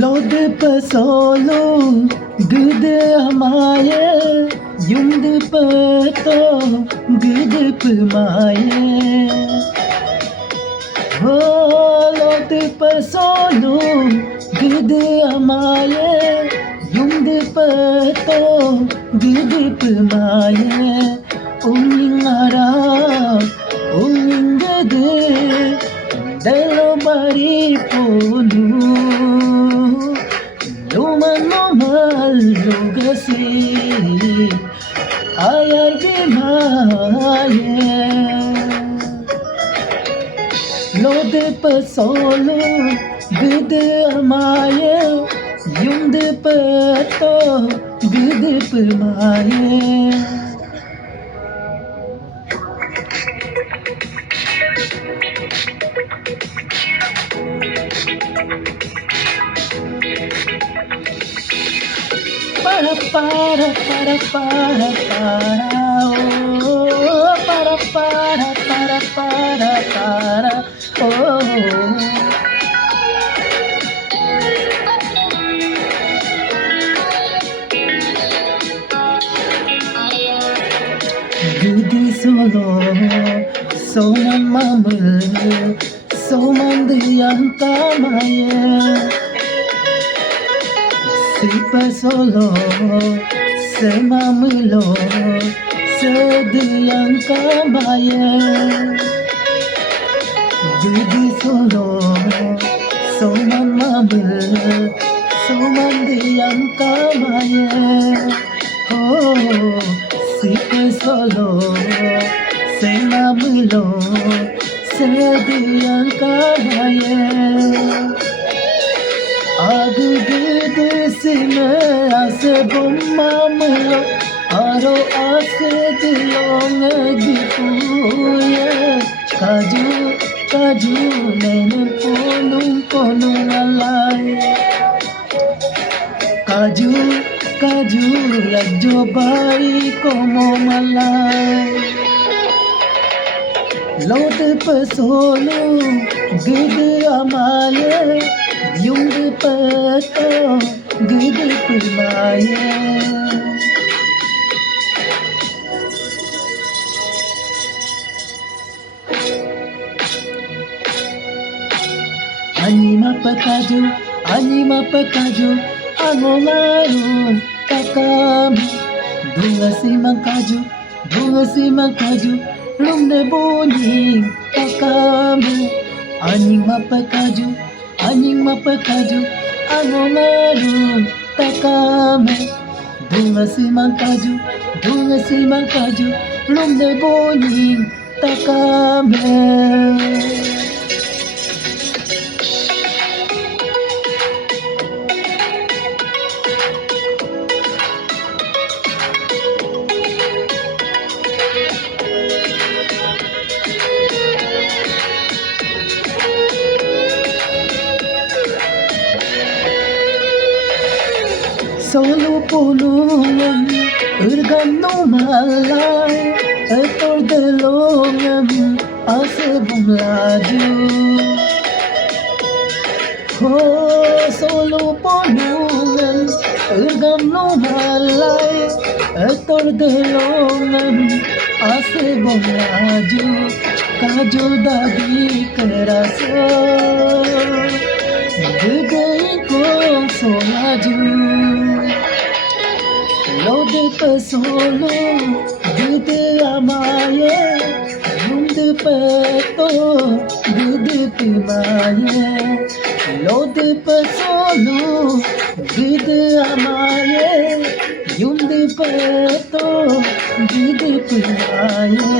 Lode pasolo gede amaye yumde pato gede pemaye oh lode pasolo gede amaye yumde pato gede pemaye umingara umingede delo bari ponu Lumagasi ayar bimaye lode pasolo gede amaye yumde pato gede pemaye para oh para oh Gudi solo soman mamul soman diyang kamaya Sipa solo semamilo sediyang kamaya Gudi solo soman mamul soman diyang kamaya Oh sipa solo semamilo sediyang kamaya Adididisime ase bummamlo aro ase dilonge gipuye kaju nene ponung alai kaju yajo bai como malai lote pasolo gede amaye yumde pato gede pemaye anima pekaju angomaru takam bunga simang kaju lumne bunyi takam anima pekaju angomaru takam bunga simang kaju lumne bunyi takam Solo pulungan ergano malay etor delongan ase bumlaju Oh solo pulungan ergano malay etor delongan ase bumlaju kaju dagi kerasa gede kong solaju Lode pasolo gede amaye yumde pato gede pemaye Lode pasolo gede amaye yumde pato gede pemaye